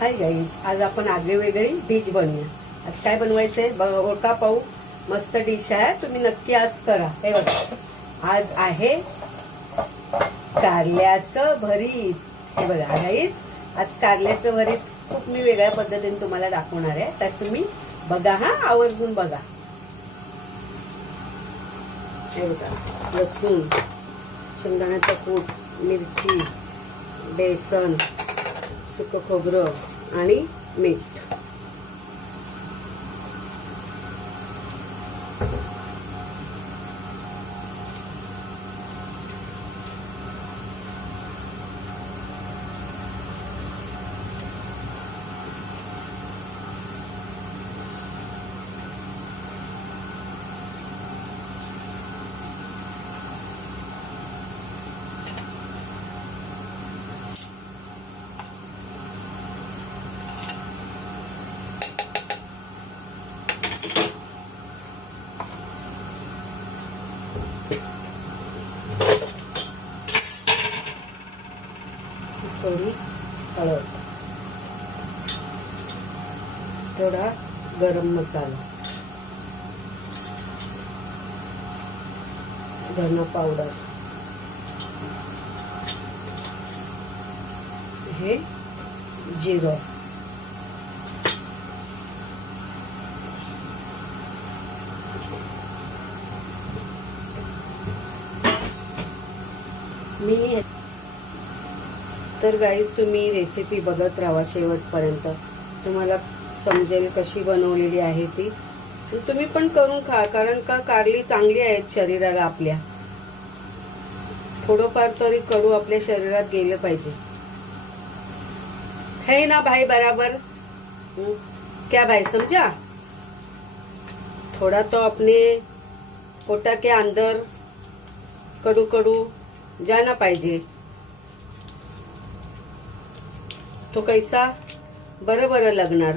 हाय गाई आज आपण आगळी वेगळी डिश बनवूया. आज काय बनवायचंय? आहे ओळखा पाहू. मस्त डिश आहे. तुम्ही नक्की आज करा. हे बघा. आज आहे कारल्याचं भरीत. हे बघा गाईच आज कारल्याचं भरीत खूप मी वेगळ्या पद्धतीने तुम्हाला दाखवणार आहे. तर तुम्ही बघा हा आवर्जून बघा. हे बघा लसूण शेंगदाण्याचं कूट मिरची बेसन सुकं खोबरं. आणि मीठ थोडी हळद थोडा गरम मसाला. धना पावडर. हे जिरं. मी तर गाईज तुम्ही रेसिपी बघत राहा शेवटपर्यंत. तुम्हाला समजेल कशी बनवलेली आहे ती. तुम्ही पण करून खा कारण का कारली चांगली आहेत शरीराला आपल्या. थोडंफार तरी कडू आपल्या शरीरात गेलं पाहिजे. है ना भाई बराबर? क्या भाई समझा? थोड़ा तो अपने पोटा के अंदर कडू कडू जाना पाहिजे. तो कैसा? बरं बरं लगणार.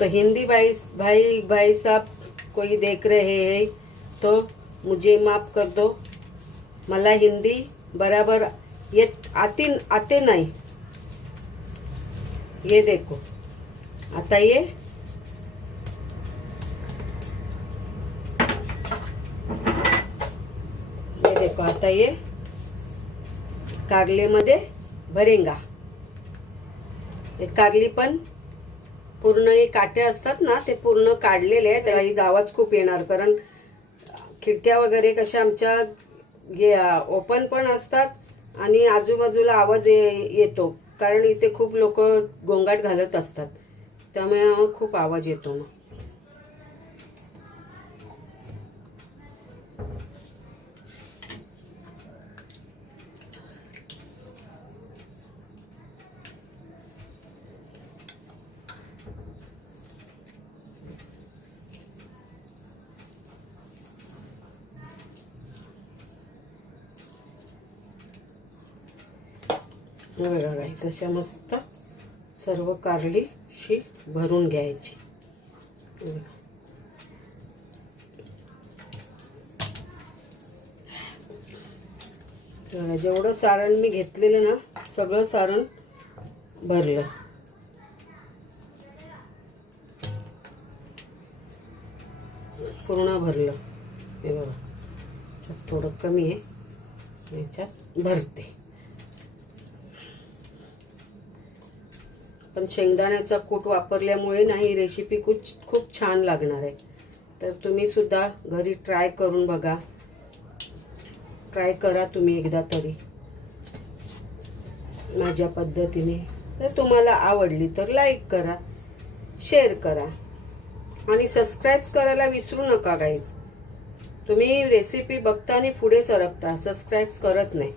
तो हिंदी भाई भाई भाई साहब कोई देख रहे हैं तो मुझे माफ़ कर दो। मला हिंदी बराबर येत आती, आते नाही। ये देखो, आता ये। ये देखो, आता ये। कारलेमध्ये भरेंगा। हे कारली पण पूर्ण हे काटे असतात ना ते पूर्ण काढलेले आहेत. त्याला आवाज खूप येणार. कारण खिडक्या वगैरे कशा आमच्या ओपन पण असतात आणि आजूबाजूला आवाज ये- येतो. कारण इथे खूप लोक गोंगाट घालत असतात. त्यामुळे खूप आवाज येतो मग. हे बघा गाईस अशा मस्त सर्व कारली अशी भरून घ्यायची. जेवढं सारण मी घेतलेलं ना सगळं सारण भरलं. पूर्ण भरलं. हे बघा. थोडं कमी आहे. याच्यात भरते. पण शेंगदाण्याचा कूट वापरल्यामुळे ना ही रेसिपी खूप खूप छान लागणार आहे. तर तुम्ही सुद्धा घरी ट्राय करून बघा. ट्राय करा तुम्ही एकदा तरी. माझ्या पद्धतीने. तर तुम्हाला आवडली तर लाईक करा शेअर करा. आणि सबस्क्राईब करायला विसरू नका गाईज तुम्ही रेसिपी बघता आणि पुढे सरकता सबस्क्राईब करत नाही.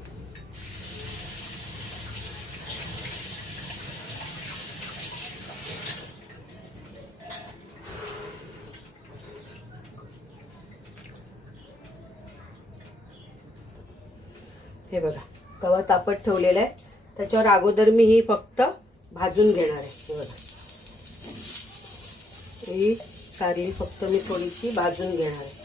हे बघा तवा तापत ठेवलेला आहे. त्याच्यावर अगोदर मी ही फक्त भाजून घेणार आहे. हे बघा. ही सारी फक्त मी थोडीशी भाजून घेणार आहे.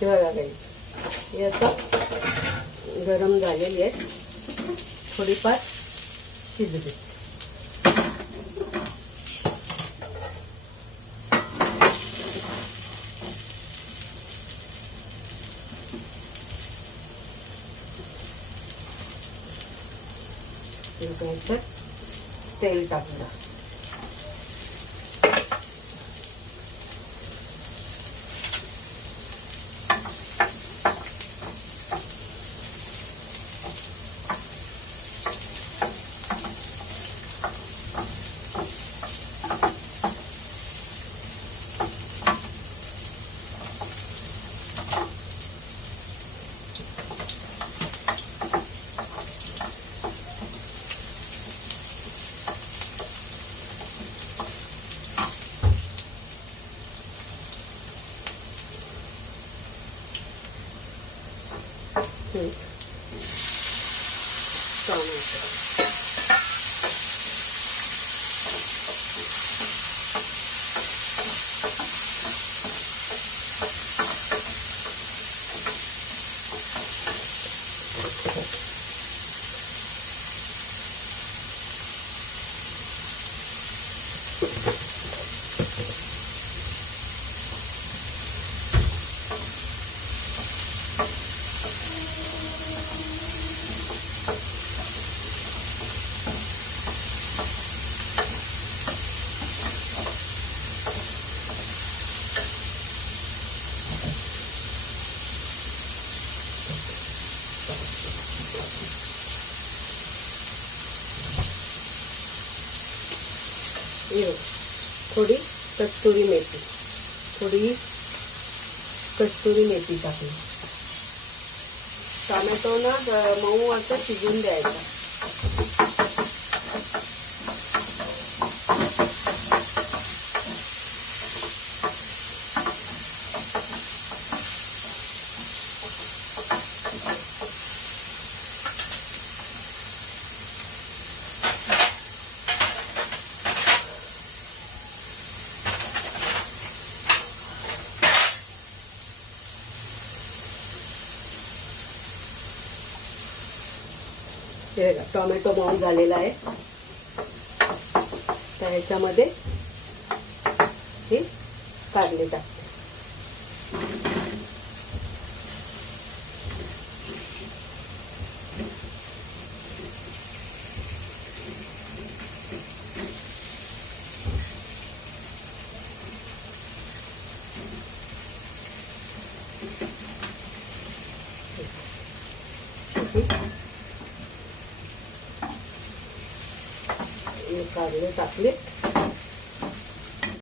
हे बघा आता गरम झालेली आहे. थोडीफार शिजली. 이렇게 해서 때일 겁니다. येऊ थोडी कस्तुरी मेथी. थोडी कस्तुरी मेथी टाकली टोमॅटो ना मऊ असं शिजून द्यायचा. हे टोमॅटो मॉल झालेला आहे. तर ह्याच्यामध्ये हे काढले टाकते हे कारले टाकले